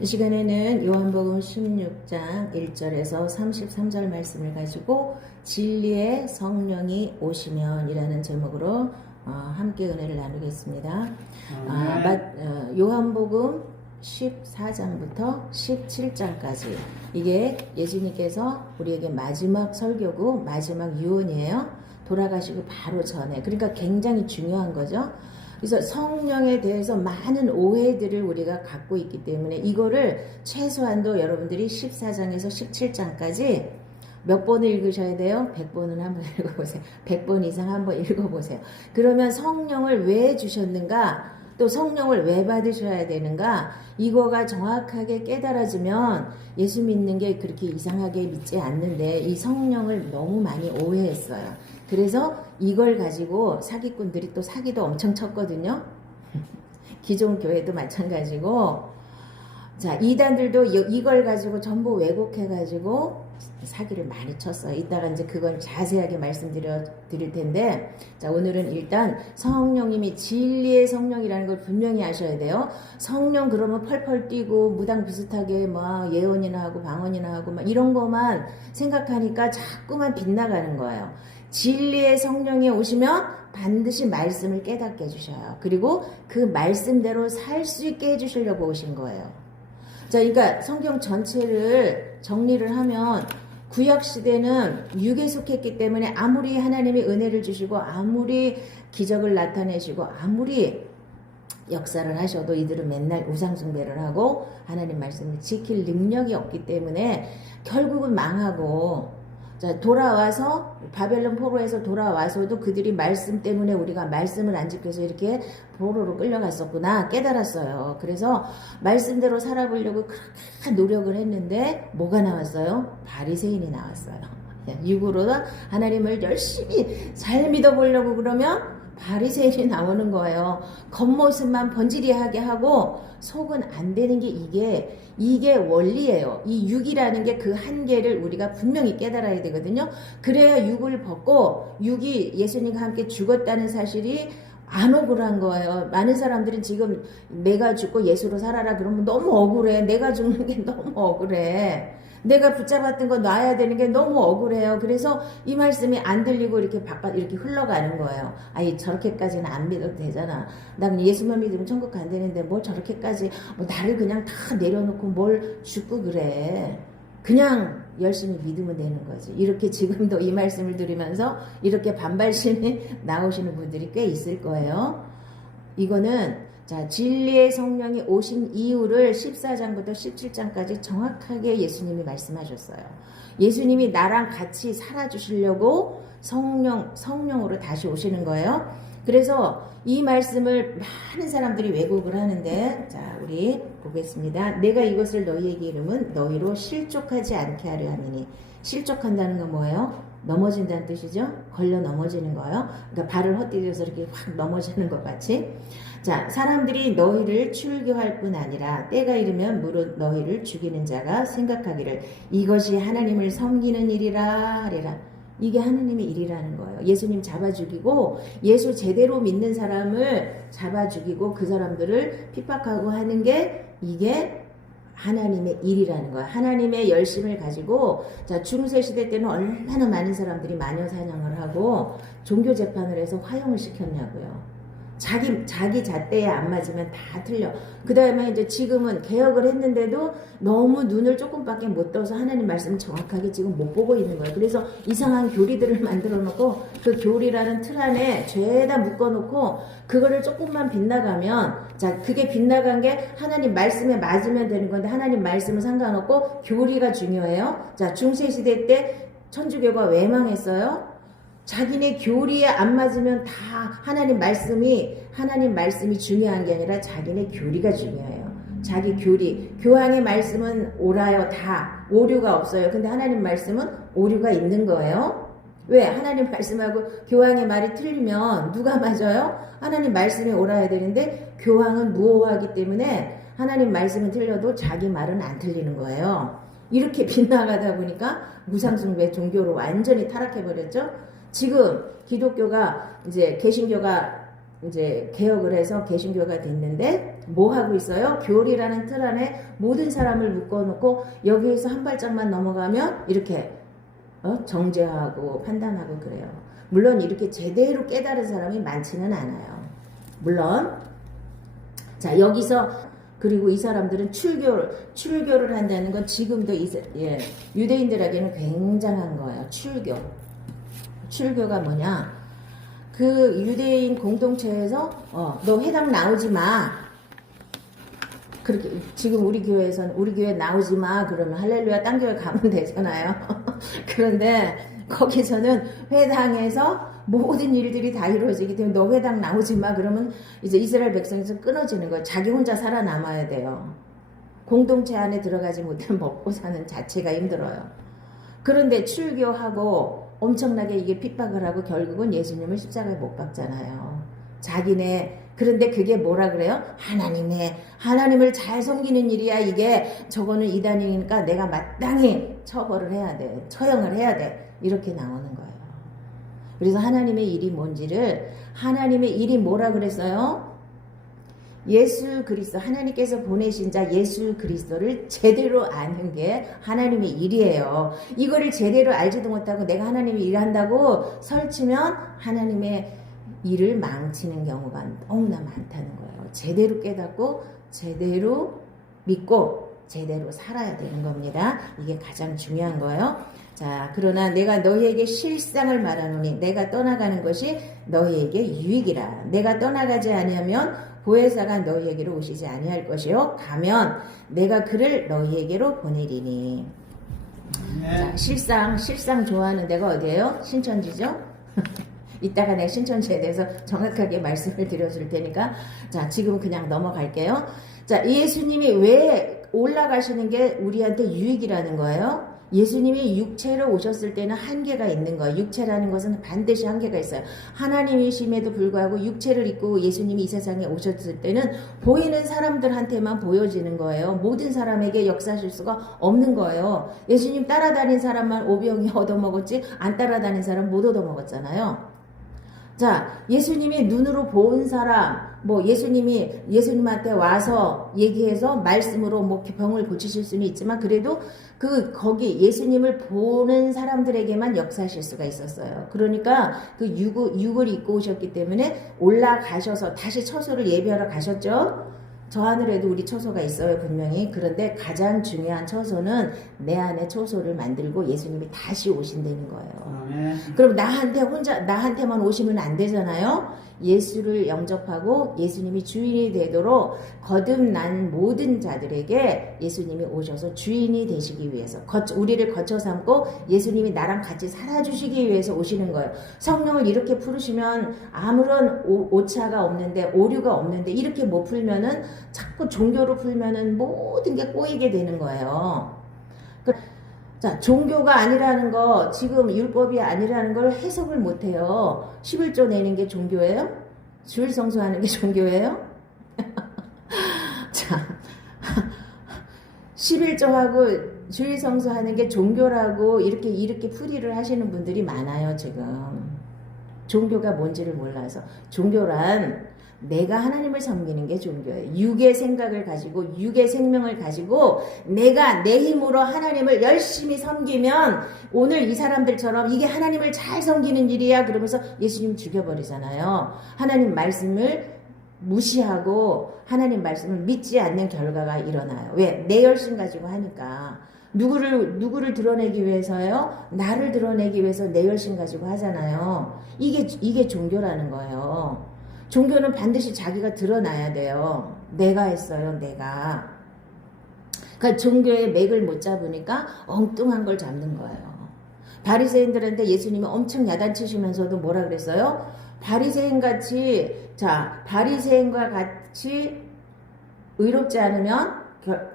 이 시간에는 요한복음 16장 1절에서 33절 말씀을 가지고 진리의 성령이 오시면 이라는 제목으로 함께 은혜를 나누겠습니다. 요한복음 14장부터 17장까지 이게 예수님께서 우리에게 마지막 설교고 마지막 유언이에요. 돌아가시고 바로 전에. 그러니까 굉장히 중요한 거죠. 그래서 성령에 대해서 많은 오해들을 우리가 갖고 있기 때문에 이거를 최소한도 여러분들이 14장에서 17장까지 몇 번을 읽으셔야 돼요? 100번은 한번 읽어보세요. 100번 이상 한번 읽어보세요. 그러면 성령을 왜 주셨는가? 또 성령을 왜 받으셔야 되는가? 이거가 정확하게 깨달아지면 예수 믿는 게 그렇게 이상하게 믿지 않는데 이 성령을 너무 많이 오해했어요. 그래서 이걸 가지고 사기꾼들이 또 사기도 엄청 쳤거든요. 기존 교회도 마찬가지고, 자, 이단들도 이걸 가지고 전부 왜곡해가지고 사기를 많이 쳤어요. 이따가 이제 그건 자세하게 말씀드릴 텐데, 자, 오늘은 일단 성령님이 진리의 성령이라는 걸 분명히 아셔야 돼요. 성령 그러면 펄펄 뛰고 무당 비슷하게 막 예언이나 하고 방언이나 하고 막 이런 것만 생각하니까 자꾸만 빗나가는 거예요. 진리의 성령이 오시면 반드시 말씀을 깨닫게 해주셔요. 그리고 그 말씀대로 살 수 있게 해주시려고 오신 거예요. 자, 그러니까 성경 전체를 정리를 하면 구약시대는 육에 속했기 때문에 아무리 하나님이 은혜를 주시고 아무리 기적을 나타내시고 아무리 역사를 하셔도 이들은 맨날 우상숭배를 하고 하나님 말씀을 지킬 능력이 없기 때문에 결국은 망하고, 자, 돌아와서 바벨론 포로에서 돌아와서도 그들이 말씀 때문에 우리가 말씀을 안 지켜서 이렇게 포로로 끌려갔었구나 깨달았어요. 그래서 말씀대로 살아보려고 그렇게 노력을 했는데 뭐가 나왔어요? 바리새인이 나왔어요. 육으로 하나님을 열심히 잘 믿어보려고 그러면 바리새인이 나오는 거예요. 겉모습만 번지르하게 하고 속은 안 되는 게 이게 원리예요. 이 육이라는 게 그 한계를 우리가 분명히 깨달아야 되거든요. 그래야 육을 벗고 육이 예수님과 함께 죽었다는 사실이 안 억울한 거예요. 많은 사람들은 지금 내가 죽고 예수로 살아라 그러면 너무 억울해. 내가 죽는 게 너무 억울해. 내가 붙잡았던 거 놔야 되는 게 너무 억울해요. 그래서 이 말씀이 안 들리고 이렇게 이렇게 흘러가는 거예요. 아니, 저렇게까지는 안 믿어도 되잖아. 나 그냥 예수만 믿으면 천국 간다는데 뭘 저렇게까지, 나를 그냥 다 내려놓고 뭘 죽고 그래. 그냥 열심히 믿으면 되는 거지. 이렇게 지금도 이 말씀을 들으면서 이렇게 반발심이 나오시는 분들이 꽤 있을 거예요. 이거는 자, 진리의 성령이 오신 이유를 14장부터 17장까지 정확하게 예수님이 말씀하셨어요. 예수님이 나랑 같이 살아주시려고 성령으로 다시 오시는 거예요. 그래서 이 말씀을 많은 사람들이 왜곡을 하는데, 자, 우리 보겠습니다. 내가 이것을 너희에게 이름은 너희로 실족하지 않게 하려 함이니. 실족한다는 건 뭐예요? 넘어진다는 뜻이죠. 걸려 넘어지는 거예요. 그러니까 발을 헛디뎌서 이렇게 확 넘어지는 것 같이. 자, 사람들이 너희를 출교할 뿐 아니라 때가 이르면 무릇 너희를 죽이는 자가 생각하기를 이것이 하나님을 섬기는 일이라 하리라. 이게 하나님의 일이라는 거예요. 예수님 잡아 죽이고 예수 제대로 믿는 사람을 잡아 죽이고 그 사람들을 핍박하고 하는 게 이게 하나님의 일이라는 거야. 하나님의 열심을 가지고, 자, 중세 시대 때는 얼마나 많은 사람들이 마녀 사냥을 하고 종교 재판을 해서 화형을 시켰냐고요. 자기 잣대에 안 맞으면 다 틀려. 그 다음에 이제 지금은 개혁을 했는데도 너무 눈을 조금밖에 못 떠서 하나님 말씀을 정확하게 지금 못 보고 있는 거예요. 그래서 이상한 교리들을 만들어 놓고 그 교리라는 틀 안에 죄다 묶어 놓고 그거를 조금만 빗나가면, 자, 그게 빗나간 게 하나님 말씀에 맞으면 되는 건데 하나님 말씀은 상관없고 교리가 중요해요. 자, 중세시대 때 천주교가 왜 망했어요? 자기네 교리에 안 맞으면 다 하나님 말씀이 중요한 게 아니라 자기네 교리가 중요해요. 자기 교리. 교황의 말씀은 옳아요. 다. 오류가 없어요. 근데 하나님 말씀은 오류가 있는 거예요. 왜? 하나님 말씀하고 교황의 말이 틀리면 누가 맞아요? 하나님 말씀이 옳아야 되는데 교황은 무오하기 때문에 하나님 말씀은 틀려도 자기 말은 안 틀리는 거예요. 이렇게 빗나가다 보니까 무상숭배 종교로 완전히 타락해버렸죠. 지금 기독교가 이제 개신교가 이제 개혁을 해서 개신교가 됐는데 뭐 하고 있어요? 교리라는 틀 안에 모든 사람을 묶어놓고 여기에서 한 발짝만 넘어가면 이렇게 정죄하고 판단하고 그래요. 물론 이렇게 제대로 깨달은 사람이 많지는 않아요. 물론 자 여기서 그리고 이 사람들은 출교를 한다는 건 지금도 유대인들에게는 굉장한 거예요. 출교가 뭐냐? 그 유대인 공동체에서 너 회당 나오지 마. 그렇게 지금 우리 교회 나오지 마 그러면 할렐루야 딴 교회 가면 되잖아요. 그런데 거기서는 회당에서 모든 일들이 다 이루어지기 때문에 너 회당 나오지 마 그러면 이제 이스라엘 백성에서 끊어지는 거예요. 자기 혼자 살아남아야 돼요. 공동체 안에 들어가지 못하면 먹고 사는 자체가 힘들어요. 그런데 출교하고 엄청나게 이게 핍박을 하고 결국은 예수님을 십자가에 못 박잖아요. 그런데 그게 뭐라 그래요? 하나님을 잘 섬기는 일이야. 이게 저거는 이단이니까 내가 마땅히 처벌을 해야 돼. 처형을 해야 돼. 이렇게 나오는 거예요. 그래서 하나님의 일이 뭔지를 하나님의 일이 뭐라 그랬어요? 예수 그리스도 하나님께서 보내신 자 예수 그리스도를 제대로 아는 게 하나님의 일이에요. 이거를 제대로 알지도 못하고 내가 하나님의 일을 한다고 설치면 하나님의 일을 망치는 경우가 너무나 많다는 거예요. 제대로 깨닫고 제대로 믿고 제대로 살아야 되는 겁니다. 이게 가장 중요한 거예요. 자, 그러나 내가 너희에게 실상을 말하노니 내가 떠나가는 것이 너희에게 유익이라. 내가 떠나가지 아니하면 보혜사가 너희에게로 오시지 아니할 것이요 가면 내가 그를 너희에게로 보내리니. 자, 실상 좋아하는 데가 어디예요? 신천지죠? 이따가 내가 신천지에 대해서 정확하게 말씀을 드려줄 테니까 자 지금 그냥 넘어갈게요. 자 예수님이 왜 올라가시는 게 우리한테 유익이라는 거예요? 예수님이 육체로 오셨을 때는 한계가 있는 거예요. 육체라는 것은 반드시 한계가 있어요. 하나님이심에도 불구하고 육체를 입고 예수님이 이 세상에 오셨을 때는 보이는 사람들한테만 보여지는 거예요. 모든 사람에게 역사하실 수가 없는 거예요. 예수님 따라다닌 사람만 오병이 얻어먹었지 안 따라다닌 사람 못 얻어먹었잖아요. 자, 예수님이 눈으로 본 사람, 예수님한테 와서 얘기해서 말씀으로 병을 고치실 수는 있지만 그래도 거기 예수님을 보는 사람들에게만 역사하실 수가 있었어요. 그러니까 그 육을 입고 오셨기 때문에 올라가셔서 다시 처소를 예비하러 가셨죠? 저 하늘에도 우리 처소가 있어요, 분명히. 그런데 가장 중요한 처소는 내 안에 처소를 만들고 예수님이 다시 오신다는 거예요. 그럼 나한테만 오시면 안 되잖아요. 예수를 영접하고 예수님이 주인이 되도록 거듭난 모든 자들에게 예수님이 오셔서 주인이 되시기 위해서 우리를 거쳐 삼고 예수님이 나랑 같이 살아주시기 위해서 오시는 거예요. 성령을 이렇게 풀으시면 아무런 오차가 없는데 오류가 없는데 이렇게 못 풀면은 자꾸 종교로 풀면은 모든 게 꼬이게 되는 거예요. 자, 종교가 아니라는 거, 지금 율법이 아니라는 걸 해석을 못해요. 11조 내는 게 종교예요? 주일 성수하는 게 종교예요? 자, 11조하고 주일 성수하는 게 종교라고 이렇게 풀이를 하시는 분들이 많아요, 지금. 종교가 뭔지를 몰라서. 종교란 내가 하나님을 섬기는 게 종교예요. 육의 생각을 가지고 육의 생명을 가지고 내가 내 힘으로 하나님을 열심히 섬기면 오늘 이 사람들처럼 이게 하나님을 잘 섬기는 일이야 그러면서 예수님 죽여버리잖아요. 하나님 말씀을 무시하고 하나님 말씀을 믿지 않는 결과가 일어나요. 왜? 내 열심 가지고 하니까. 누구를 드러내기 위해서요? 나를 드러내기 위해서 내 열심 가지고 하잖아요. 이게 종교라는 거예요. 종교는 반드시 자기가 드러나야 돼요. 내가 했어요, 내가. 그러니까 종교의 맥을 못 잡으니까 엉뚱한 걸 잡는 거예요. 바리새인들한테 예수님이 엄청 야단치시면서도 뭐라 그랬어요? 바리새인과 같이 의롭지 않으면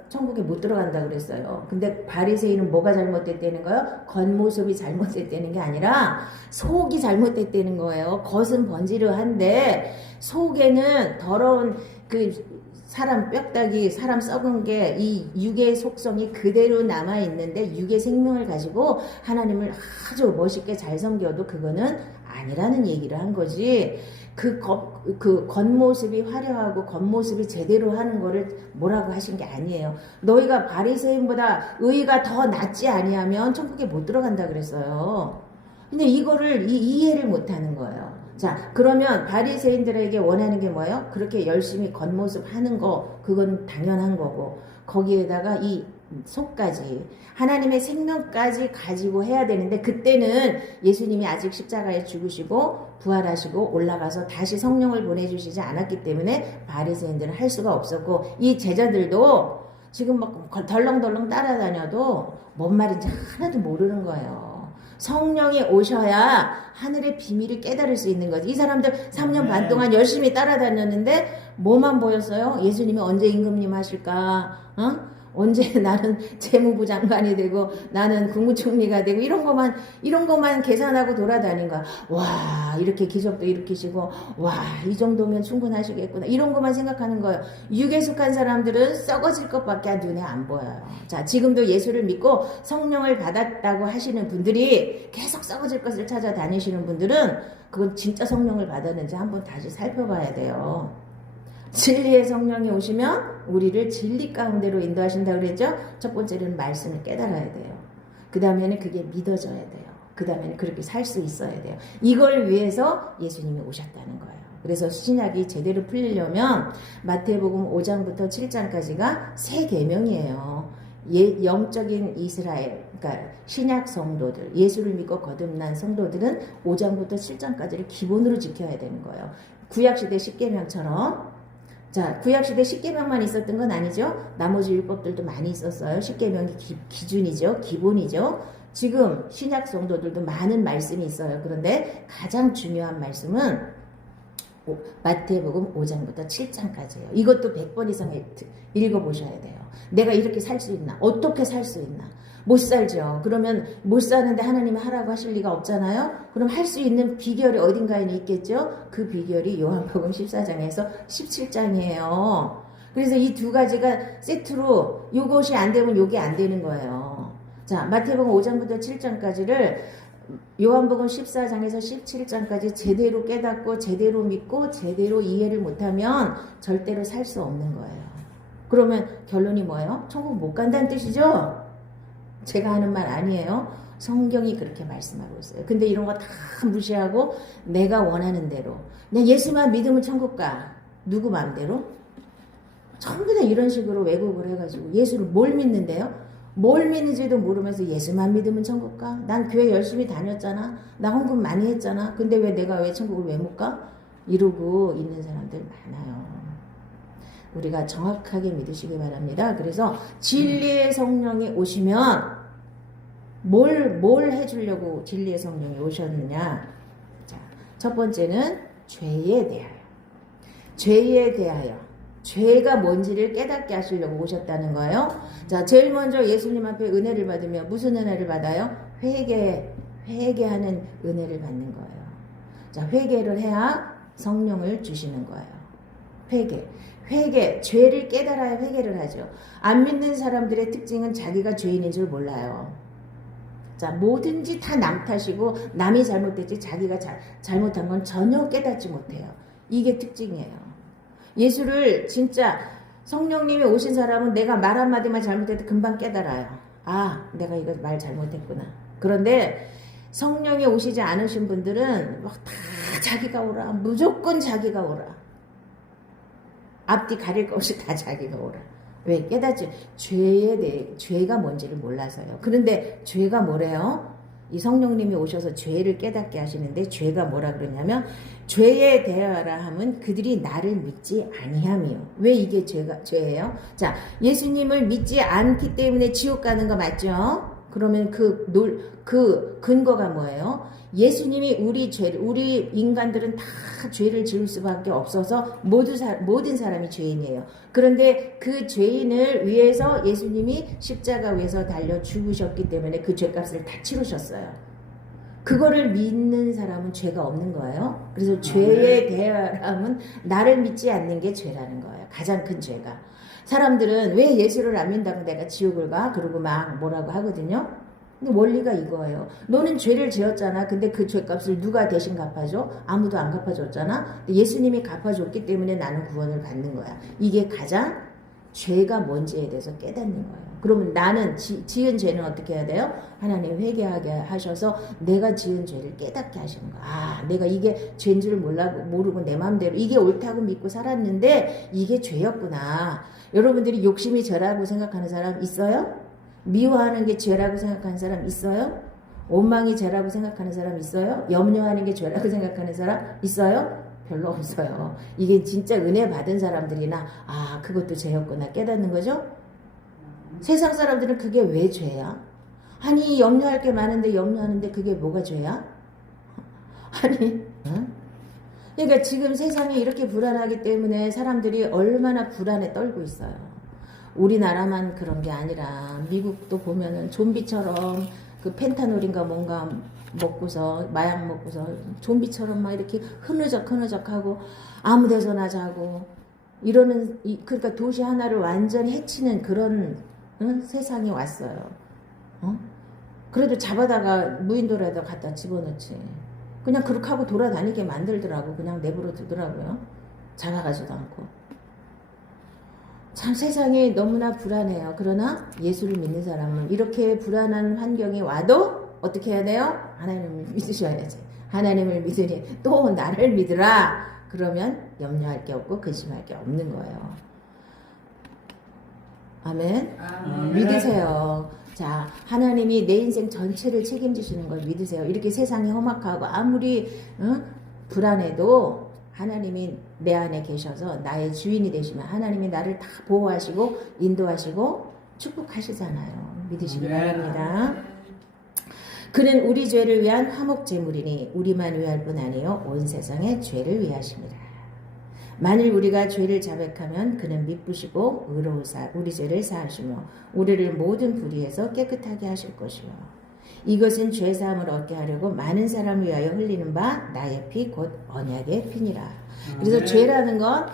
천국에 못 들어간다 그랬어요. 근데 바리새인은 뭐가 잘못됐다는 거예요? 겉모습이 잘못됐다는 게 아니라 속이 잘못됐다는 거예요. 겉은 번지르한데 속에는 더러운 사람 뼈다귀, 사람 썩은 게 이 육의 속성이 그대로 남아있는데 육의 생명을 가지고 하나님을 아주 멋있게 잘 섬겨도 그거는 아니라는 얘기를 한 거지. 그 겉모습이 화려하고 겉모습이 제대로 하는 거를 뭐라고 하신 게 아니에요. 너희가 바리새인보다 의가 더 낫지 아니하면 천국에 못 들어간다 그랬어요. 근데 이거를 이해를 못 하는 거예요. 자, 그러면 바리새인들에게 원하는 게 뭐예요? 그렇게 열심히 겉모습 하는 거, 그건 당연한 거고, 거기에다가 이 속까지, 하나님의 생명까지 가지고 해야 되는데, 그때는 예수님이 아직 십자가에 죽으시고 부활하시고 올라가서 다시 성령을 보내주시지 않았기 때문에 바리새인들은 할 수가 없었고, 이 제자들도 지금 막 덜렁덜렁 따라다녀도 뭔 말인지 하나도 모르는 거예요. 성령이 오셔야 하늘의 비밀을 깨달을 수 있는 거지. 이 사람들 3년 반 동안 열심히 따라다녔는데 뭐만 보였어요? 예수님이 언제 임금님 하실까? 언제 나는 재무부 장관이 되고 나는 국무총리가 되고 이런 것만 계산하고 돌아다닌 거야. 와, 이렇게 기적도 일으키시고 와, 이 정도면 충분하시겠구나. 이런 것만 생각하는 거예요. 육에 속한 사람들은 썩어질 것밖에 눈에 안 보여요. 자, 지금도 예수를 믿고 성령을 받았다고 하시는 분들이 계속 썩어질 것을 찾아다니시는 분들은 그건 진짜 성령을 받았는지 한번 다시 살펴봐야 돼요. 진리의 성령이 오시면 우리를 진리 가운데로 인도하신다고 그랬죠? 첫 번째는 말씀을 깨달아야 돼요. 그 다음에는 그게 믿어져야 돼요. 그 다음에는 그렇게 살 수 있어야 돼요. 이걸 위해서 예수님이 오셨다는 거예요. 그래서 신약이 제대로 풀리려면 마태복음 5장부터 7장까지가 세 계명이에요. 영적인 이스라엘, 그러니까 신약 성도들, 예수를 믿고 거듭난 성도들은 5장부터 7장까지를 기본으로 지켜야 되는 거예요. 구약시대 10계명처럼. 자, 구약시대 10계명만 있었던 건 아니죠. 나머지 율법들도 많이 있었어요. 10계명이 기준이죠. 기본이죠. 지금 신약 성도들도 많은 말씀이 있어요. 그런데 가장 중요한 말씀은 마태복음 5장부터 7장까지예요. 이것도 100번 이상 읽어보셔야 돼요. 내가 이렇게 살 수 있나? 어떻게 살 수 있나? 못 살죠. 그러면 못 사는데 하나님이 하라고 하실 리가 없잖아요. 그럼 할 수 있는 비결이 어딘가에 있겠죠. 그 비결이 요한복음 14장에서 17장이에요. 그래서 이 두 가지가 세트로 요것이 안 되면 요게 안 되는 거예요. 자, 마태복음 5장부터 7장까지를 요한복음 14장에서 17장까지 제대로 깨닫고 제대로 믿고 제대로 이해를 못하면 절대로 살 수 없는 거예요. 그러면 결론이 뭐예요? 천국 못 간다는 뜻이죠? 제가 하는 말 아니에요. 성경이 그렇게 말씀하고 있어요. 근데 이런 거 다 무시하고 내가 원하는 대로 그냥 예수만 믿으면 천국 가. 누구 마음대로? 전부 다 이런 식으로 왜곡을 해가지고 예수를 뭘 믿는데요? 뭘 믿는지도 모르면서 예수만 믿으면 천국 가? 난 교회 열심히 다녔잖아. 나 헌금 많이 했잖아. 근데 왜 내가 왜 천국을 왜 못 가? 이러고 있는 사람들 많아요. 우리가 정확하게 믿으시기 바랍니다. 그래서 진리의 성령이 오시면 뭘 해주려고 진리의 성령이 오셨느냐? 자, 첫 번째는 죄에 대하여. 죄에 대하여. 죄가 뭔지를 깨닫게 하시려고 오셨다는 거예요. 자, 제일 먼저 예수님 앞에 은혜를 받으며 무슨 은혜를 받아요? 회개하는 은혜를 받는 거예요. 자, 회개를 해야 성령을 주시는 거예요. 회개, 죄를 깨달아야 회개를 하죠. 안 믿는 사람들의 특징은 자기가 죄인인 줄 몰라요. 자, 뭐든지 다 남 탓이고 남이 잘못됐지 자기가 잘못한 건 전혀 깨닫지 못해요. 이게 특징이에요. 예수를 진짜 성령님이 오신 사람은 내가 말 한마디만 잘못해도 금방 깨달아요. 아, 내가 이거 말 잘못했구나. 그런데 성령이 오시지 않으신 분들은 막 다 자기가 오라. 무조건 자기가 오라. 앞뒤 가릴 것 없이 다 자기가 오라. 왜? 깨닫지. 죄가 뭔지를 몰라서요. 그런데 죄가 뭐래요? 이 성령님이 오셔서 죄를 깨닫게 하시는데 죄가 뭐라 그러냐면 죄에 대하라 함은 그들이 나를 믿지 아니함이요. 왜 이게 죄예요? 자, 예수님을 믿지 않기 때문에 지옥 가는 거 맞죠? 그러면 그 근거가 뭐예요? 예수님이 우리 인간들은 다 죄를 지을 수밖에 없어서 모든 사람이 죄인이에요. 그런데 그 죄인을 위해서 예수님이 십자가 위에서 달려 죽으셨기 때문에 그 죄값을 다 치르셨어요. 그거를 믿는 사람은 죄가 없는 거예요. 그래서 죄에 대함은 나를 믿지 않는 게 죄라는 거예요. 가장 큰 죄가. 사람들은 왜 예수를 안 믿는다고 내가 지옥을 가? 그러고 막 뭐라고 하거든요. 근데 원리가 이거예요. 너는 죄를 지었잖아. 근데 그 죄값을 누가 대신 갚아줘? 아무도 안 갚아줬잖아. 근데 예수님이 갚아줬기 때문에 나는 구원을 받는 거야. 이게 가장 죄가 뭔지에 대해서 깨닫는 거예요. 그러면 나는 지은 죄는 어떻게 해야 돼요? 하나님 회개하게 하셔서 내가 지은 죄를 깨닫게 하시는 거야. 아, 내가 이게 죄인 줄 모르고 내 마음대로 이게 옳다고 믿고 살았는데 이게 죄였구나. 여러분들이 욕심이 죄라고 생각하는 사람 있어요? 미워하는 게 죄라고 생각하는 사람 있어요? 원망이 죄라고 생각하는 사람 있어요? 염려하는 게 죄라고 생각하는 사람 있어요? 별로 없어요. 이게 진짜 은혜 받은 사람들이나 아 그것도 죄였구나 깨닫는 거죠. 세상 사람들은 그게 왜 죄야? 아니 염려할 게 많은데 염려하는데 그게 뭐가 죄야? 아니 응? 그러니까 지금 세상이 이렇게 불안하기 때문에 사람들이 얼마나 불안에 떨고 있어요. 우리나라만 그런 게 아니라 미국도 보면은 좀비처럼 그 펜타놀인가 뭔가 먹고서 마약 먹고서 좀비처럼 막 이렇게 흐느적하고 아무 데서나 자고 이러는 그러니까 도시 하나를 완전히 해치는 그런 세상이 왔어요. 그래도 잡아다가 무인도에다 갖다 집어넣지. 그냥 그렇게 하고 돌아다니게 만들더라고. 그냥 내버려 두더라고요. 잡아가지도 않고. 참 세상이 너무나 불안해요. 그러나 예수를 믿는 사람은 이렇게 불안한 환경이 와도 어떻게 해야 돼요? 하나님을 믿으셔야지. 하나님을 믿으니 또 나를 믿으라. 그러면 염려할 게 없고 근심할 게 없는 거예요. 아멘. 믿으세요. 자, 하나님이 내 인생 전체를 책임지시는 걸 믿으세요. 이렇게 세상이 험악하고 아무리 불안해도 하나님이 내 안에 계셔서 나의 주인이 되시면 하나님이 나를 다 보호하시고 인도하시고 축복하시잖아요. 믿으시기 바랍니다. 그는 우리 죄를 위한 화목 제물이니 우리만 위할 뿐 아니요 온 세상의 죄를 위하십니다. 만일 우리가 죄를 자백하면 그는 미쁘시고 의로우사 우리 죄를 사하시며 우리를 모든 불의에서 깨끗하게 하실 것이요 이것은 죄사함을 얻게 하려고 많은 사람을 위하여 흘리는 바 나의 피 곧 언약의 피니라. 그래서 죄라는 건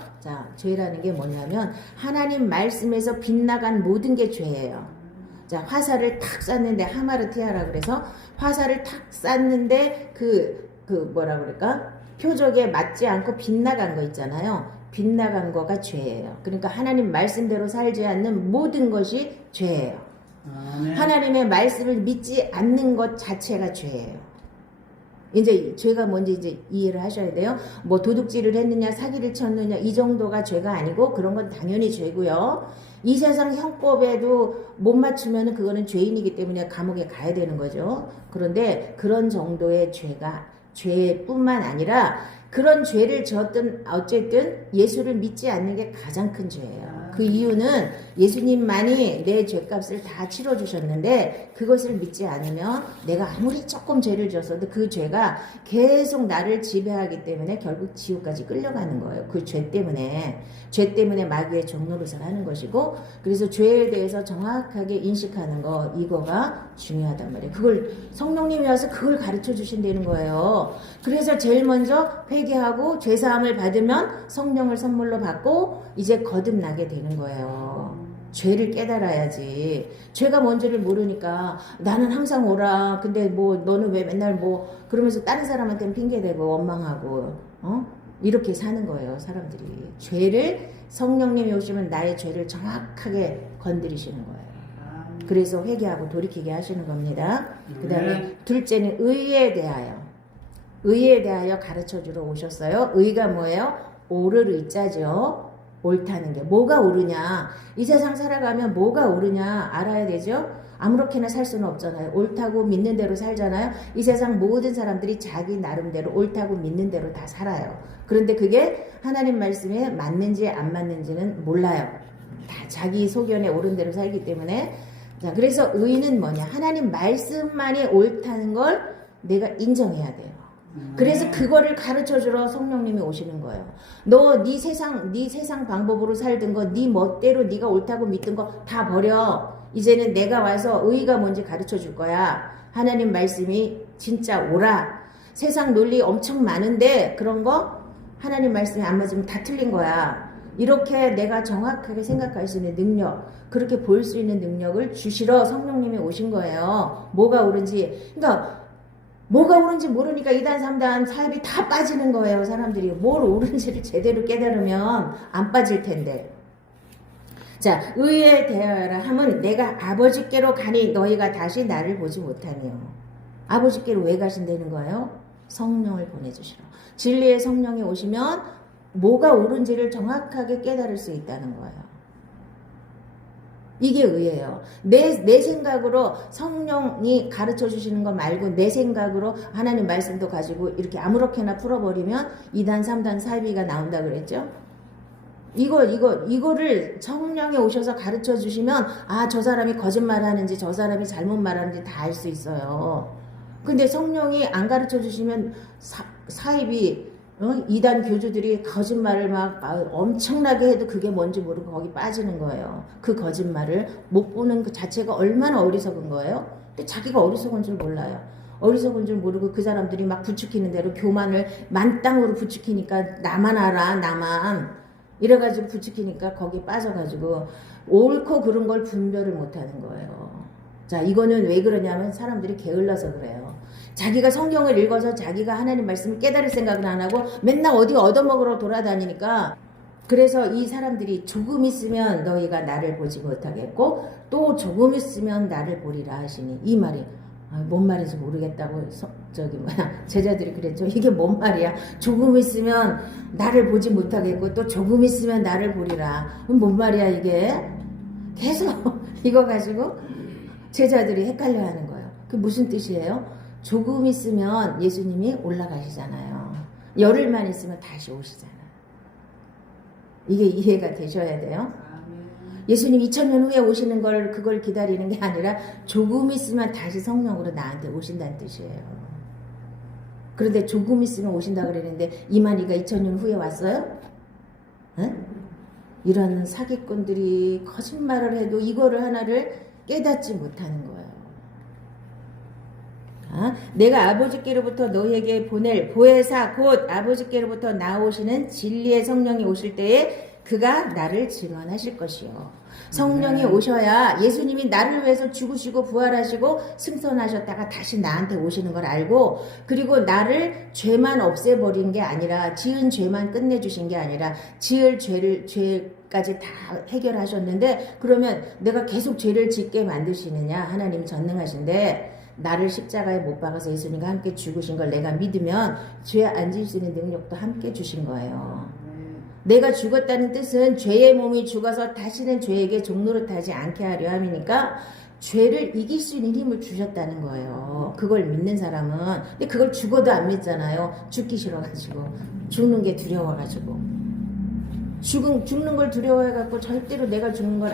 죄라는 게 뭐냐면 하나님 말씀에서 빗나간 모든 게 죄예요. 자, 화살을 탁 쐈는데 하마르티아라 그래서 화살을 탁 쐈는데 그 뭐라 그럴까? 표적에 맞지 않고 빗나간 거 있잖아요. 빗나간 거가 죄예요. 그러니까 하나님 말씀대로 살지 않는 모든 것이 죄예요. 하나님의 말씀을 믿지 않는 것 자체가 죄예요. 이제 죄가 뭔지 이제 이해를 하셔야 돼요. 뭐 도둑질을 했느냐, 사기를 쳤느냐 이 정도가 죄가 아니고 그런 건 당연히 죄고요. 이 세상 형법에도 못 맞추면 그거는 죄인이기 때문에 감옥에 가야 되는 거죠. 그런데 그런 정도의 죄뿐만 아니라 그런 죄를 졌든 어쨌든 예수를 믿지 않는 게 가장 큰 죄예요. 그 이유는 예수님만이 내 죄값을 다 치러주셨는데 그것을 믿지 않으면 내가 아무리 조금 죄를 졌어도 그 죄가 계속 나를 지배하기 때문에 결국 지옥까지 끌려가는 거예요. 그 죄 때문에 마귀의 종노릇을 하는 것이고 그래서 죄에 대해서 정확하게 인식하는 거 이거가 중요하단 말이에요. 그걸 성령님이 와서 그걸 가르쳐 주신다는 거예요. 그래서 제일 먼저 회개하고 죄사함을 받으면 성령을 선물로 받고 이제 거듭나게 되는 거예요. 죄를 깨달아야지. 죄가 뭔지를 모르니까 나는 항상 오라. 근데 뭐 너는 왜 맨날 뭐 그러면서 다른 사람한테는 핑계대고 원망하고 이렇게 사는 거예요. 사람들이. 죄를 성령님이 오시면 나의 죄를 정확하게 건드리시는 거예요. 그래서 회개하고 돌이키게 하시는 겁니다. 그 다음에 둘째는 의에 대하여 가르쳐주러 오셨어요. 의가 뭐예요? 옳을 의자죠. 옳다는 게 뭐가 옳으냐. 이 세상 살아가면 뭐가 옳으냐 알아야 되죠. 아무렇게나 살 수는 없잖아요. 옳다고 믿는 대로 살잖아요. 이 세상 모든 사람들이 자기 나름대로 옳다고 믿는 대로 다 살아요. 그런데 그게 하나님 말씀에 맞는지 안 맞는지는 몰라요. 다 자기 소견에 옳은 대로 살기 때문에. 자, 그래서 의는 뭐냐. 하나님 말씀만이 옳다는 걸 내가 인정해야 돼요. 그래서 그거를 가르쳐주러 성령님이 오시는 거예요. 너 네 세상 방법으로 살던 거, 네 멋대로 네가 옳다고 믿던 거 다 버려. 이제는 내가 와서 의가 뭔지 가르쳐 줄 거야. 하나님 말씀이 진짜 옳아. 세상 논리 엄청 많은데 그런 거 하나님 말씀이 안 맞으면 다 틀린 거야. 이렇게 내가 정확하게 생각할 수 있는 능력, 그렇게 볼 수 있는 능력을 주시러 성령님이 오신 거예요. 뭐가 옳은지. 그러니까 뭐가 옳은지 모르니까 2단, 3단 사입이 다 빠지는 거예요. 사람들이 뭘 옳은지를 제대로 깨달으면 안 빠질 텐데. 자, 의에 대하여라 함은 내가 아버지께로 가니 너희가 다시 나를 보지 못하며. 아버지께로 왜 가신다는 거예요? 성령을 보내주시러. 진리의 성령이 오시면 뭐가 옳은지를 정확하게 깨달을 수 있다는 거예요. 이게 의예요. 내 생각으로 성령이 가르쳐 주시는 거 말고 내 생각으로 하나님 말씀도 가지고 이렇게 아무렇게나 풀어버리면 2단, 3단 사이비가 나온다 그랬죠? 이거를 성령이 오셔서 가르쳐 주시면, 아, 저 사람이 거짓말 하는지, 저 사람이 잘못 말하는지 다 알 수 있어요. 근데 성령이 안 가르쳐 주시면 사입이, 이단 교주들이 거짓말을 막 엄청나게 해도 그게 뭔지 모르고 거기 빠지는 거예요. 그 거짓말을 못 보는 그 자체가 얼마나 어리석은 거예요? 근데 자기가 어리석은 줄 몰라요. 어리석은 줄 모르고 그 사람들이 막 부추기는 대로 교만을 만땅으로 부추기니까 나만 알아, 나만. 이래가지고 부추기니까 거기 빠져가지고 옳고 그른 걸 분별을 못하는 거예요. 자, 이거는 왜 그러냐면 사람들이 게을러서 그래요. 자기가 성경을 읽어서 자기가 하나님 말씀을 깨달을 생각은 안 하고 맨날 어디 얻어먹으러 돌아다니니까, 그래서 이 사람들이 조금 있으면 너희가 나를 보지 못하겠고 또 조금 있으면 나를 보리라 하시니, 이 말이 뭔 말인지 모르겠다고 제자들이 그랬죠. 이게 뭔 말이야? 조금 있으면 나를 보지 못하겠고 또 조금 있으면 나를 보리라. 뭔 말이야 이게? 계속 이거 가지고 제자들이 헷갈려하는 거예요. 그게 무슨 뜻이에요? 조금 있으면 예수님이 올라가시잖아요. 열흘만 있으면 다시 오시잖아요. 이게 이해가 되셔야 돼요. 예수님 2000년 후에 오시는 걸, 그걸 기다리는 게 아니라 조금 있으면 다시 성령으로 나한테 오신다는 뜻이에요. 그런데 조금 있으면 오신다 그랬는데 이만희가 2000년 후에 왔어요? 응? 이런 사기꾼들이 거짓말을 해도 이거를 하나를 깨닫지 못하는 거예요. 내가 아버지께로부터 너희에게 보낼 보혜사 곧 아버지께로부터 나오시는 진리의 성령이 오실 때에 그가 나를 증언하실 것이요. 성령이 오셔야 예수님이 나를 위해서 죽으시고 부활하시고 승선하셨다가 다시 나한테 오시는 걸 알고, 그리고 나를 죄만 없애버린 게 아니라, 지은 죄만 끝내주신 게 아니라 지을 죄까지 다 해결하셨는데, 그러면 내가 계속 죄를 짓게 만드시느냐? 하나님 전능하신데 나를 십자가에 못 박아서 예수님과 함께 죽으신 걸 내가 믿으면 죄 안 지을 수 있는 능력도 함께 주신 거예요. 내가 죽었다는 뜻은 죄의 몸이 죽어서 다시는 죄에게 종노릇하지 않게 하려 함이니까 죄를 이길 수 있는 힘을 주셨다는 거예요. 그걸 믿는 사람은. 근데 그걸 죽어도 안 믿잖아요. 죽기 싫어가지고, 죽는 게 두려워가지고, 죽는 걸 두려워해갖고 절대로 내가 죽는 걸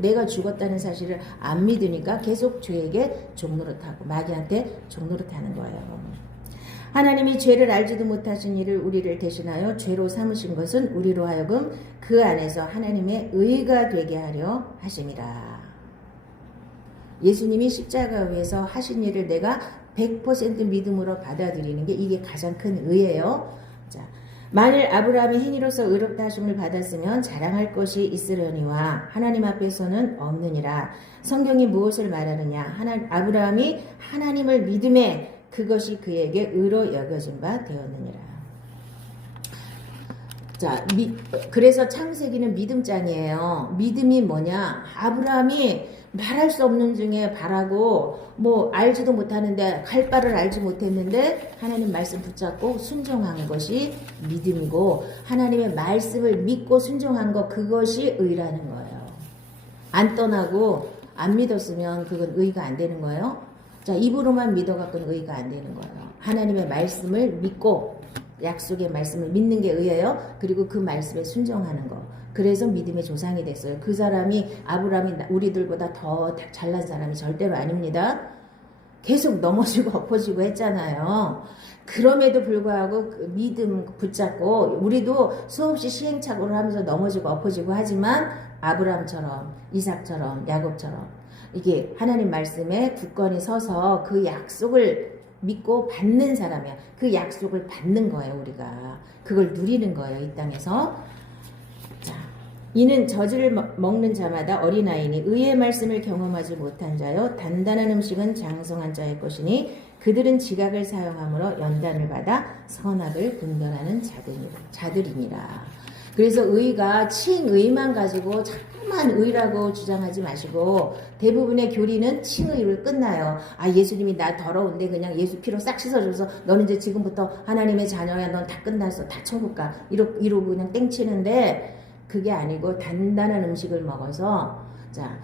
내가 죽었다는 사실을 안 믿으니까 계속 죄에게 종노릇하고 마귀한테 종노릇하는 거예요. 하나님이 죄를 알지도 못하신 이를 우리를 대신하여 죄로 삼으신 것은 우리로 하여금 그 안에서 하나님의 의가 되게 하려 하심이라. 예수님이 십자가 위에서 하신 일을 내가 100% 믿음으로 받아들이는 게 이게 가장 큰 의예요. 자, 만일 아브라함이 행위로서 의롭다 하심을 받았으면 자랑할 것이 있으려니와 하나님 앞에서는 없느니라. 성경이 무엇을 말하느냐? 아브라함이 하나님을 믿음에 그것이 그에게 의로 여겨진 바 되었느니라. 자, 그래서 창세기는 믿음장이에요. 믿음이 뭐냐? 아브라함이 말할 수 없는 중에 바라고 알지도 못하는데, 갈 바를 알지 못했는데 하나님 말씀 붙잡고 순종한 것이 믿음이고, 하나님의 말씀을 믿고 순종한 것, 그것이 의라는 거예요. 안 떠나고 안 믿었으면 그건 의가 안 되는 거예요. 자, 입으로만 믿어갖고는 의가 안 되는 거예요. 하나님의 말씀을 믿고, 약속의 말씀을 믿는 게 의예요. 그리고 그 말씀에 순종하는 거. 그래서 믿음의 조상이 됐어요. 그 사람이, 아브라함이 우리들보다 더 잘난 사람이 절대로 아닙니다. 계속 넘어지고 엎어지고 했잖아요. 그럼에도 불구하고 그 믿음 붙잡고, 우리도 수없이 시행착오를 하면서 넘어지고 엎어지고 하지만 아브라함처럼, 이삭처럼, 야곱처럼 이게 하나님 말씀에 굳건히 서서 그 약속을 믿고 받는 사람이야. 그 약속을 받는 거예요, 우리가. 그걸 누리는 거예요, 이 땅에서. 자, 이는 젖을 먹는 자마다 어린아이니 의의 말씀을 경험하지 못한 자요 단단한 음식은 장성한 자의 것이니 그들은 지각을 사용함으로 연단을 받아 선악을 분별하는 자들이니라. 그래서 의가 칭의만 가지고 자꾸만 의라고 주장하지 마시고 대부분의 교리는 칭의로 끝나요. 아, 예수님이 나 더러운데 그냥 예수 피로 싹 씻어줘서 너는 이제 지금부터 하나님의 자녀야, 넌 다 끝났어, 다 천국 가, 이러고 그냥 땡치는데 그게 아니고 단단한 음식을 먹어서 자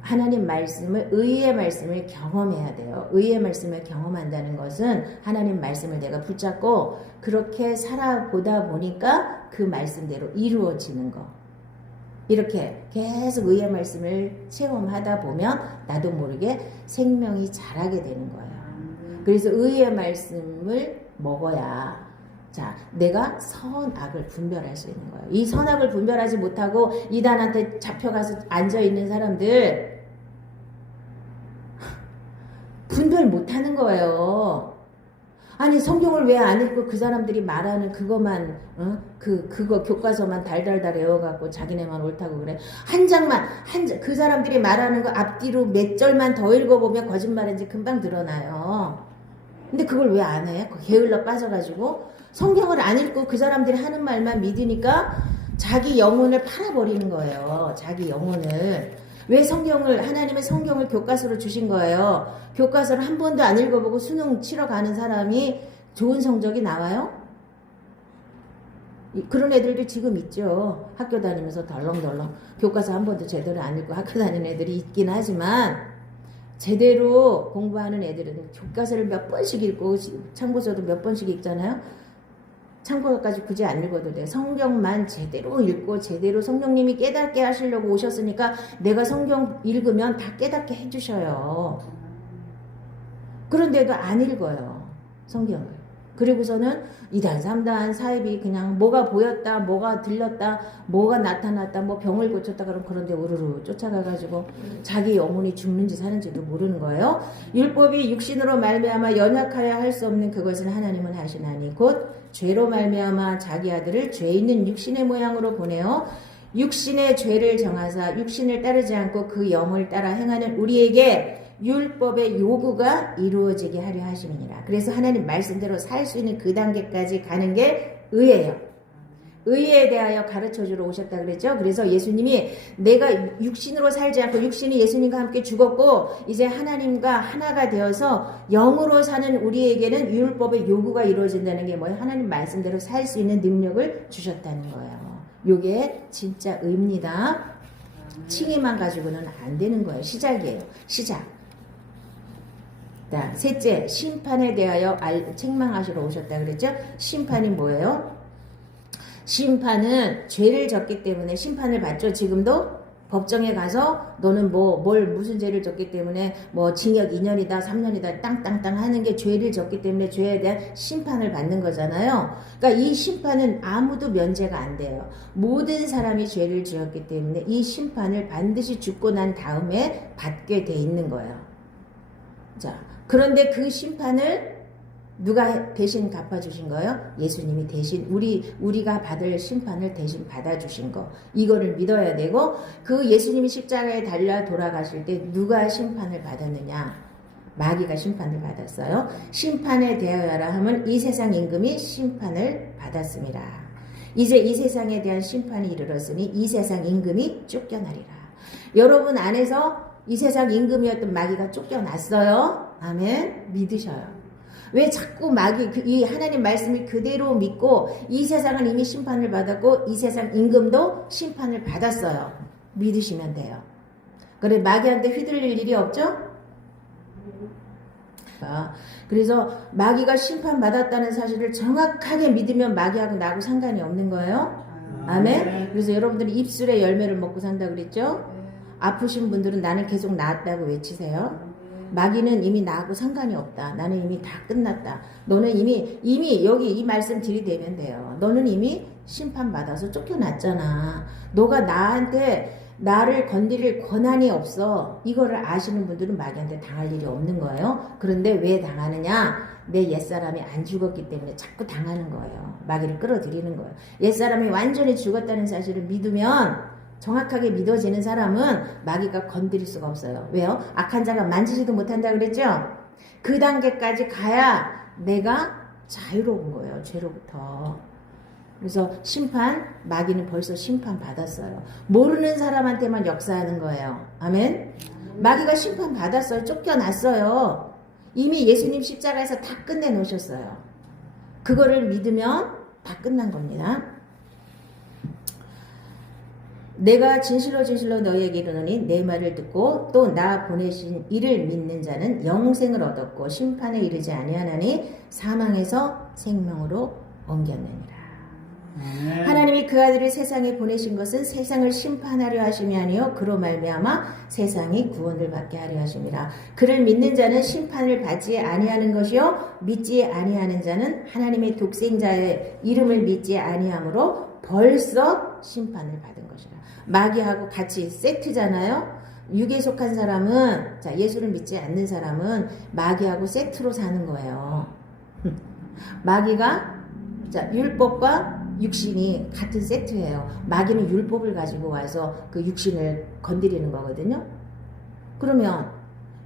하나님 말씀을, 의의 말씀을 경험해야 돼요. 의의 말씀을 경험한다는 것은 하나님 말씀을 내가 붙잡고 그렇게 살아보다 보니까 그 말씀대로 이루어지는 거. 이렇게 계속 의의 말씀을 체험하다 보면 나도 모르게 생명이 자라게 되는 거예요. 그래서 의의 말씀을 먹어야 자, 내가 선악을 분별할 수 있는 거예요. 이 선악을 분별하지 못하고 이단한테 잡혀가서 앉아있는 사람들 분별 못하는 거예요. 아니 성경을 왜 안 읽고 그 사람들이 말하는 그것만 그거 교과서만 달달달 외워갖고 자기네만 옳다고 그래. 한 장만 그 사람들이 말하는 거 앞뒤로 몇 절만 더 읽어보면 거짓말인지 금방 드러나요. 근데 그걸 왜 안 해? 게을러 빠져가지고 성경을 안 읽고 그 사람들이 하는 말만 믿으니까 자기 영혼을 팔아버리는 거예요. 자기 영혼을. 왜 하나님의 성경을 교과서로 주신 거예요? 교과서를 한 번도 안 읽어보고 수능 치러 가는 사람이 좋은 성적이 나와요? 그런 애들도 지금 있죠. 학교 다니면서 덜렁덜렁 교과서 한 번도 제대로 안 읽고 학교 다니는 애들이 있긴 하지만 제대로 공부하는 애들은 교과서를 몇 번씩 읽고 참고서도 몇 번씩 읽잖아요. 참고서까지 굳이 안 읽어도 돼. 성경만 제대로 읽고 제대로 성령님이 깨닫게 하시려고 오셨으니까 내가 성경 읽으면 다 깨닫게 해주셔요. 그런데도 안 읽어요. 성경을. 그리고서는 2단, 3단, 사입이 그냥 뭐가 보였다, 뭐가 들렸다, 뭐가 나타났다, 뭐 병을 고쳤다 그런데 우르르 쫓아가가지고 자기 영혼이 죽는지 사는지도 모르는 거예요. 율법이 육신으로 말미암아 연약하여 할 수 없는 그것을 하나님은 하시나니 곧 죄로 말미암아 자기 아들을 죄 있는 육신의 모양으로 보내어 육신의 죄를 정하사 육신을 따르지 않고 그 영을 따라 행하는 우리에게 율법의 요구가 이루어지게 하려 하심이니라. 그래서 하나님 말씀대로 살 수 있는 그 단계까지 가는 게 의예요. 의에 대하여 가르쳐주러 오셨다 그랬죠. 그래서 예수님이 내가 육신으로 살지 않고 육신이 예수님과 함께 죽었고 이제 하나님과 하나가 되어서 영으로 사는 우리에게는 율법의 요구가 이루어진다는 게 뭐예요? 하나님 말씀대로 살 수 있는 능력을 주셨다는 거예요. 요게 진짜 의입니다. 칭의만 가지고는 안 되는 거예요. 시작이에요. 시작. 자, 셋째, 심판에 대하여 책망하시러 오셨다 그랬죠? 심판이 뭐예요? 심판은 죄를 졌기 때문에 심판을 받죠. 지금도 법정에 가서 너는 무슨 죄를 졌기 때문에 징역 2년이다 3년이다 땅땅땅 하는 게 죄를 졌기 때문에 죄에 대한 심판을 받는 거잖아요. 그러니까 이 심판은 아무도 면제가 안 돼요. 모든 사람이 죄를 지었기 때문에 이 심판을 반드시 죽고 난 다음에 받게 돼 있는 거예요. 자, 그런데 그 심판을 누가 대신 갚아주신 거예요? 예수님이 대신 우리가 받을 심판을 대신 받아주신 거. 이거를 믿어야 되고 그 예수님이 십자가에 달려 돌아가실 때 누가 심판을 받았느냐? 마귀가 심판을 받았어요. 심판에 대하여라 하면 이 세상 임금이 심판을 받았습니다. 이제 이 세상에 대한 심판이 이르렀으니 이 세상 임금이 쫓겨나리라. 여러분 안에서 이 세상 임금이었던 마귀가 쫓겨났어요. 아멘. 믿으셔요. 왜 자꾸 이 하나님 말씀을 그대로 믿고 이 세상은 이미 심판을 받았고 이 세상 임금도 심판을 받았어요. 믿으시면 돼요. 그래 마귀한테 휘둘릴 일이 없죠? 그래서 마귀가 심판받았다는 사실을 정확하게 믿으면 마귀하고 나하고 상관이 없는 거예요. 아멘. 그래서 여러분들이 입술의 열매를 먹고 산다 그랬죠? 아프신 분들은 나는 계속 나았다고 외치세요. 마귀는 이미 나하고 상관이 없다. 나는 이미 다 끝났다. 너는 이미 여기 이 말씀 들이대면 돼요. 너는 이미 심판받아서 쫓겨났잖아. 너가 나를 건드릴 권한이 없어. 이거를 아시는 분들은 마귀한테 당할 일이 없는 거예요. 그런데 왜 당하느냐? 내 옛사람이 안 죽었기 때문에 자꾸 당하는 거예요. 마귀를 끌어들이는 거예요. 옛사람이 완전히 죽었다는 사실을 믿으면 정확하게 믿어지는 사람은 마귀가 건드릴 수가 없어요. 왜요? 악한 자가 만지지도 못한다 그랬죠? 그 단계까지 가야 내가 자유로운 거예요. 죄로부터. 그래서 심판, 마귀는 벌써 심판 받았어요. 모르는 사람한테만 역사하는 거예요. 아멘? 마귀가 심판 받았어요. 쫓겨났어요. 이미 예수님 십자가에서 다 끝내놓으셨어요. 그거를 믿으면 다 끝난 겁니다. 내가 진실로 진실로 너희에게 이르노니 내 말을 듣고 또 나 보내신 이를 믿는 자는 영생을 얻었고 심판에 이르지 아니하나니 사망에서 생명으로 옮겼느니라. 하나님이 그 아들을 세상에 보내신 것은 세상을 심판하려 하심이 아니요 그로 말미암아 세상이 구원을 받게 하려 하심이라. 그를 믿는 자는 심판을 받지 아니하는 것이요 믿지 아니하는 자는 하나님의 독생자의 이름을 믿지 아니하므로 벌써 심판을 받은 것이라. 마귀하고 같이 세트잖아요. 육에 속한 사람은, 자, 예수를 믿지 않는 사람은 마귀하고 세트로 사는 거예요. 마귀가, 자, 율법과 육신이 같은 세트예요. 마귀는 율법을 가지고 와서 그 육신을 건드리는 거거든요. 그러면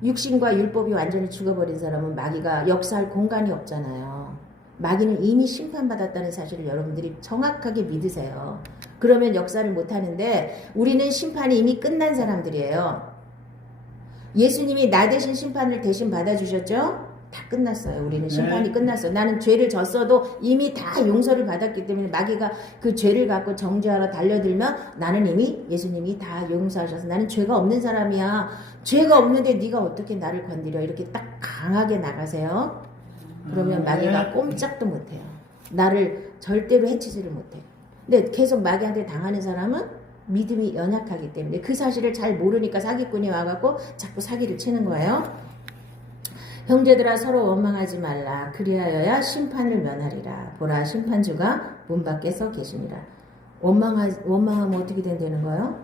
육신과 율법이 완전히 죽어버린 사람은 마귀가 역사할 공간이 없잖아요. 마귀는 이미 심판받았다는 사실을 여러분들이 정확하게 믿으세요. 그러면 역사를 못하는데 우리는 심판이 이미 끝난 사람들이에요. 예수님이 나 대신 심판을 대신 받아주셨죠? 다 끝났어요. 우리는 심판이 끝났어요. 나는 죄를 졌어도 이미 다 용서를 받았기 때문에 마귀가 그 죄를 갖고 정죄하러 달려들면 나는 이미 예수님이 다 용서하셔서 나는 죄가 없는 사람이야. 죄가 없는데 네가 어떻게 나를 건드려. 이렇게 딱 강하게 나가세요. 그러면 마귀가 꼼짝도 못해요. 나를 절대로 해치지를 못해요. 근데 계속 마귀한테 당하는 사람은 믿음이 연약하기 때문에 그 사실을 잘 모르니까 사기꾼이 와갖고 자꾸 사기를 치는 거예요. 형제들아 서로 원망하지 말라. 그리하여야 심판을 면하리라. 보라 심판주가 문 밖에 서 계시니라. 원망하면 어떻게 된다는 거예요?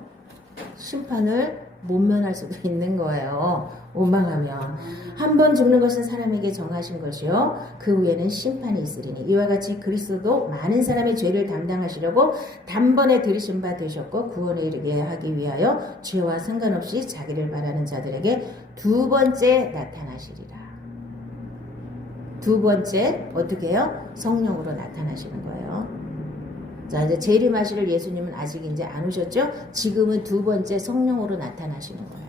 심판을 못 면할 수도 있는 거예요. 원망하면. 한 번 죽는 것은 사람에게 정하신 것이요 그 후에는 심판이 있으리니 이와 같이 그리스도도 많은 사람의 죄를 담당하시려고 단번에 들이신 바 되셨고 구원에 이르게 하기 위하여 죄와 상관없이 자기를 바라는 자들에게 두 번째 나타나시리라. 두 번째 어떻게 해요? 성령으로 나타나시는 거예요. 자, 이제 재림하실 예수님은 아직 이제 안 오셨죠? 지금은 두 번째 성령으로 나타나시는 거예요.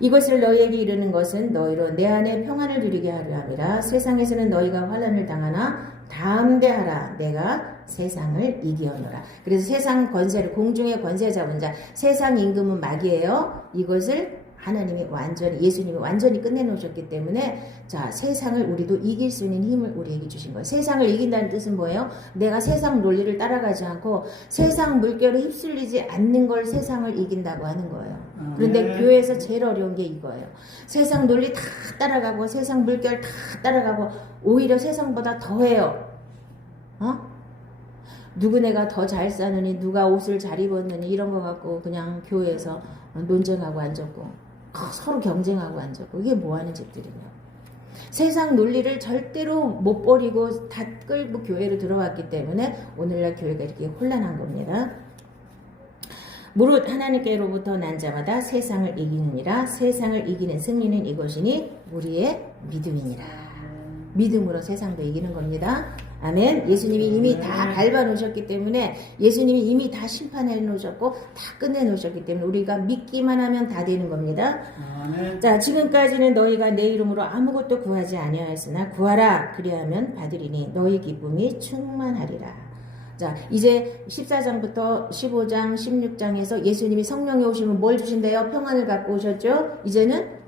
이것을 너희에게 이르는 것은 너희로 내 안에 평안을 누리게 하려 함이라. 세상에서는 너희가 환난을 당하나 담대하라. 내가 세상을 이기었노라. 그래서 세상 권세를 공중의 권세 잡은 자, 세상 임금은 마귀예요. 이것을 하나님이 완전히 예수님이 완전히 끝내놓으셨기 때문에 자 세상을 우리도 이길 수 있는 힘을 우리에게 주신 거예요. 세상을 이긴다는 뜻은 뭐예요? 내가 세상 논리를 따라가지 않고 세상 물결에 휩쓸리지 않는 걸 세상을 이긴다고 하는 거예요. 그런데 교회에서 제일 어려운 게 이거예요. 세상 논리 다 따라가고 세상 물결 다 따라가고 오히려 세상보다 더해요. 누구네가 더 잘 사느니 누가 옷을 잘 입었느니 이런 거 갖고 그냥 교회에서 논쟁하고 앉았고 서로 경쟁하고 앉았고 이게 뭐하는 짓들이냐. 세상 논리를 절대로 못 버리고 다 끌고 교회로 들어왔기 때문에 오늘날 교회가 이렇게 혼란한 겁니다. 무릇 하나님께로부터 난 자마다 세상을 이기느니라. 세상을 이기는 승리는 이것이니 우리의 믿음이니라. 믿음으로 세상도 이기는 겁니다. 아멘. 예수님이 이미 다 밟아 놓으셨기 때문에 예수님이 이미 다 심판해 놓으셨고 다 끝내 놓으셨기 때문에 우리가 믿기만 하면 다 되는 겁니다. 아멘. 자, 지금까지는 너희가 내 이름으로 아무것도 구하지 아니하였으나 구하라. 그리하면 받으리니 너희 기쁨이 충만하리라. 자, 이제 14장부터 15장, 16장에서 예수님이 성령이 오시면 뭘 주신대요? 평안을 갖고 오셨죠? 이제는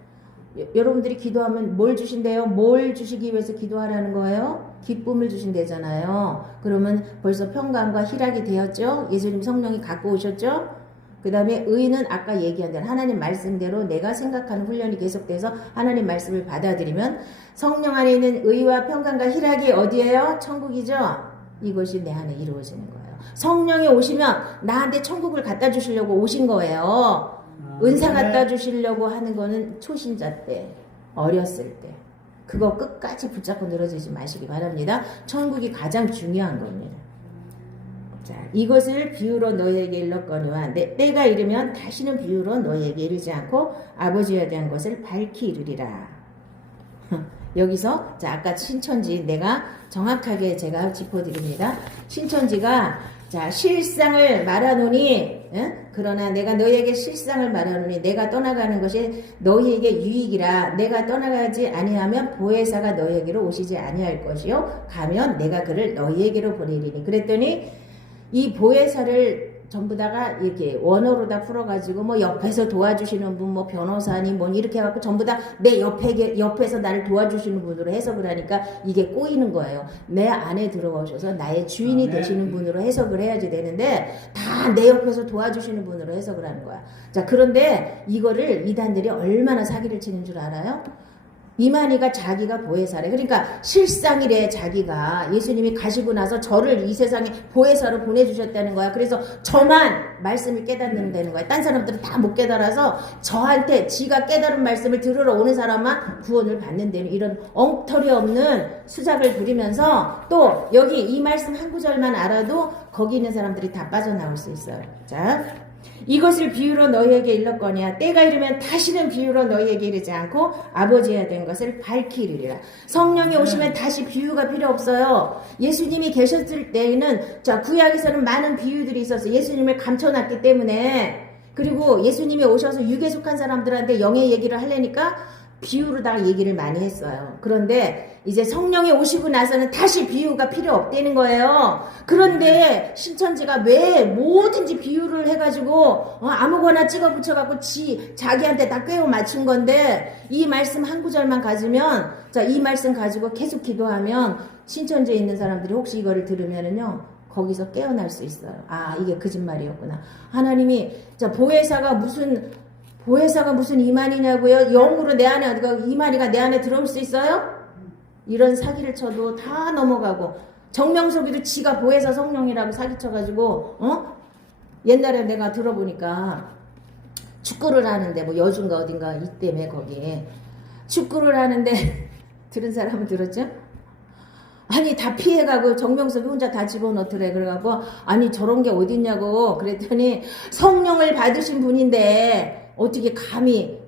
여러분들이 기도하면 뭘 주신대요? 뭘 주시기 위해서 기도하라는 거예요? 기쁨을 주신대잖아요. 그러면 벌써 평강과 희락이 되었죠? 예수님 성령이 갖고 오셨죠? 그 다음에 의는 아까 얘기한 대로 하나님 말씀대로 내가 생각하는 훈련이 계속돼서 하나님 말씀을 받아들이면 성령 안에 있는 의와 평강과 희락이 어디예요? 천국이죠? 이것이 내 안에 이루어지는 거예요. 성령이 오시면 나한테 천국을 갖다 주시려고 오신 거예요. 은사 갖다 주시려고 하는 거는 초신자 때, 어렸을 때. 그거 끝까지 붙잡고 늘어지지 마시기 바랍니다. 천국이 가장 중요한 겁니다. 자, 이것을 비유로 너희에게 일렀거니와 때가 이르면 다시는 비유로 너희에게 이르지 않고 아버지에 대한 것을 밝히 이르리라. 여기서 자, 아까 신천지 내가 정확하게 제가 짚어드립니다. 신천지가 자, 실상을 말하노니 그러나 내가 너희에게 실상을 말하노니 내가 떠나가는 것이 너희에게 유익이라. 내가 떠나가지 아니하면 보혜사가 너희에게로 오시지 아니할 것이요 가면 내가 그를 너희에게로 보내리니. 그랬더니 이 보혜사를 전부 다가 이렇게 원어로 다 풀어가지고 뭐 옆에서 도와주시는 분, 뭐 변호사님, 뭐 이렇게 해갖고 전부 다 내 옆에서 나를 도와주시는 분으로 해석을 하니까 이게 꼬이는 거예요. 내 안에 들어오셔서 나의 주인이 되시는 분으로 해석을 해야지 되는데 다 내 옆에서 도와주시는 분으로 해석을 하는 거야. 자, 그런데 이거를 이단들이 얼마나 사기를 치는 줄 알아요? 이만희가 자기가 보혜사래. 그러니까 실상이래. 자기가 예수님이 가시고 나서 저를 이 세상에 보혜사로 보내주셨다는 거야. 그래서 저만 말씀을 깨닫는 되는 거야. 딴 사람들은 다 못 깨달아서 저한테 지가 깨달은 말씀을 들으러 오는 사람만 구원을 받는다는 이런 엉터리 없는 수작을 부리면서 또 여기 이 말씀 한 구절만 알아도 거기 있는 사람들이 다 빠져나올 수 있어요. 자, 이것을 비유로 너희에게 일렀거니와 때가 이르면 다시는 비유로 너희에게 이르지 않고 아버지에 된 것을 밝히 이르리라. 성령이 오시면 다시 비유가 필요 없어요. 예수님이 계셨을 때에는 자, 구약에서는 많은 비유들이 있어서 예수님을 감춰놨기 때문에, 그리고 예수님이 오셔서 육에 속한 사람들한테 영의 얘기를 하려니까 비유로 다 얘기를 많이 했어요. 그런데 이제 성령이 오시고 나서는 다시 비유가 필요 없다는 거예요. 그런데 신천지가 왜 뭐든지 비유를 해가지고 아무거나 찍어 붙여갖고 자기한테 다 꿰어 맞춘 건데, 이 말씀 한 구절만 가지면, 자, 이 말씀 가지고 계속 기도하면 신천지에 있는 사람들이 혹시 이거를 들으면은요 거기서 깨어날 수 있어요. 아, 이게 거짓말이었구나. 하나님이 자, 보혜사가 무슨 이만희냐고요? 영으로 내 안에 이만희가 내 안에 들어올 수 있어요? 이런 사기를 쳐도 다 넘어가고, 정명석이도 지가 보혜사 성령이라고 사기쳐가지고 옛날에 내가 들어보니까 축구를 하는데 뭐 여중가 어딘가 이때문에 거기에 축구를 하는데 들은 사람은 들었죠? 아니 다 피해가고 정명석이 혼자 다 집어넣더래. 그래갖고 아니 저런 게 어딨냐고 그랬더니 성령을 받으신 분인데 어떻게 감히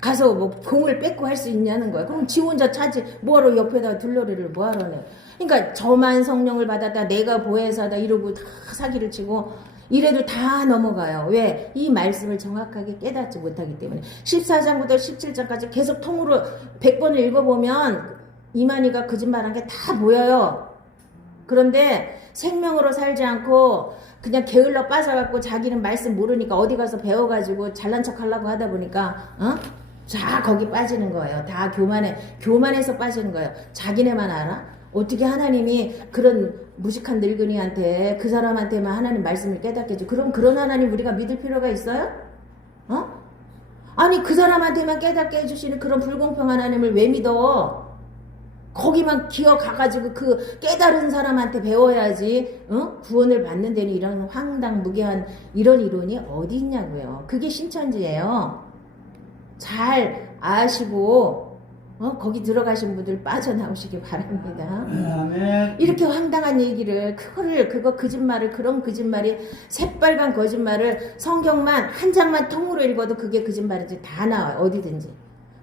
가서 뭐 공을 뺏고 할 수 있냐는 거야. 그럼 지 혼자 차지 뭐하러 옆에다 둘러리를 뭐하러네. 그러니까 저만 성령을 받았다, 내가 보혜사다 이러고 다 사기를 치고 이래도 다 넘어가요. 왜? 이 말씀을 정확하게 깨닫지 못하기 때문에. 14장부터 17장까지 계속 통으로 100번을 읽어보면 이만희가 거짓말한 게 다 보여요. 그런데 생명으로 살지 않고 그냥 게을러 빠져갖고 자기는 말씀 모르니까 어디 가서 배워가지고 잘난 척 하려고 하다 보니까 자, 거기 빠지는 거예요. 다 교만해서 빠지는 거예요. 자기네만 알아? 어떻게 하나님이 그런 무식한 늙은이한테, 그 사람한테만 하나님 말씀을 깨닫게 해줘. 그럼 그런 하나님 우리가 믿을 필요가 있어요? 아니 그 사람한테만 깨닫게 해주시는 그런 불공평 하나님을 왜 믿어? 거기만 기어가가지고 그 깨달은 사람한테 배워야지 구원을 받는 데는 이런 황당무계한 이런 이론이 어디 있냐고요. 그게 신천지예요. 잘 아시고 거기 들어가신 분들 빠져나오시기 바랍니다. 아멘. 이렇게 황당한 얘기를 그거 거짓말을, 그런 거짓말이 새빨간 거짓말을 성경만 한 장만 통으로 읽어도 그게 거짓말인지 다 나와요. 어디든지.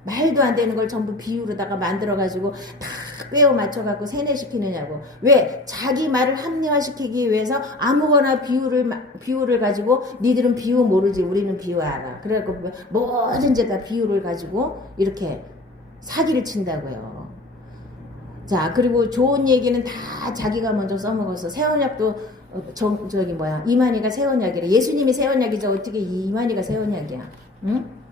말도 안 되는 걸 전부 비유로다가 만들어가지고 다 꿰어 맞춰갖고 세뇌시키느냐고. 왜? 자기 말을 합리화시키기 위해서 아무거나 비유를 가지고 니들은 비유 모르지 우리는 비유 알아. 그래갖고 뭐든지 다 비유를 가지고 이렇게 사기를 친다고요. 자, 그리고 좋은 얘기는 다 자기가 먼저 써먹어서 새언약도 이만희가 새언약이래. 예수님이 새언약이죠. 어떻게 이만희가 새언약이야? 응?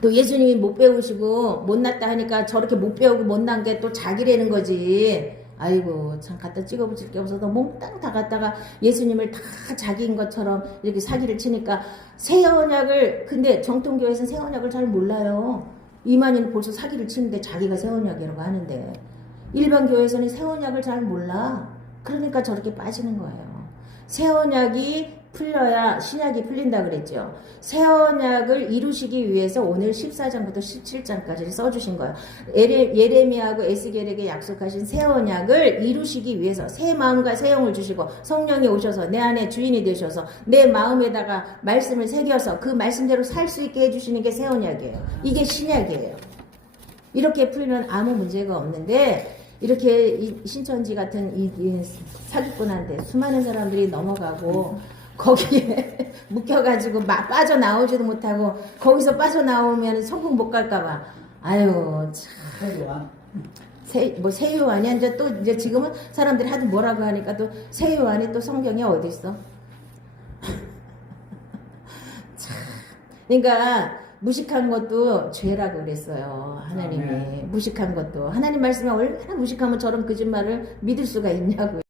또 예수님이 못 배우시고 못났다 하니까 저렇게 못 배우고 못난 게 또 자기라는 거지. 아이고 참 갖다 찍어붙일 게 없어서 몽땅 다 갖다가 예수님을 다 자기인 것처럼 이렇게 사기를 치니까 새 언약을, 근데 정통교회에서는 새 언약을 잘 몰라요. 이만희는 벌써 사기를 치는데 자기가 새 언약이라고 하는데, 일반 교회에서는 새 언약을 잘 몰라. 그러니까 저렇게 빠지는 거예요. 새 언약이 풀려야 신약이 풀린다 그랬죠. 새 언약을 이루시기 위해서 오늘 14장부터 17장까지를 써주신 거예요. 예레미야하고 에스겔에게 약속하신 새 언약을 이루시기 위해서 새 마음과 새 영을 주시고 성령이 오셔서 내 안에 주인이 되셔서 내 마음에다가 말씀을 새겨서 그 말씀대로 살 수 있게 해주시는 게 새 언약이에요. 이게 신약이에요. 이렇게 풀면 아무 문제가 없는데 이렇게 이 신천지 같은 이 사기꾼한테 수많은 사람들이 넘어가고 거기에 묶여가지고 빠져나오지도 못하고 거기서 빠져나오면 천국 못 갈까봐 아유 참 세요한이 이제 또 이제 지금은 사람들이 하도 뭐라고 하니까 또 세요한이 또 성경에 어디 있어? 참 그러니까 무식한 것도 죄라고 그랬어요. 하나님이. 무식한 것도. 하나님 말씀에 얼마나 무식하면 저런 거짓말을 믿을 수가 있냐고요.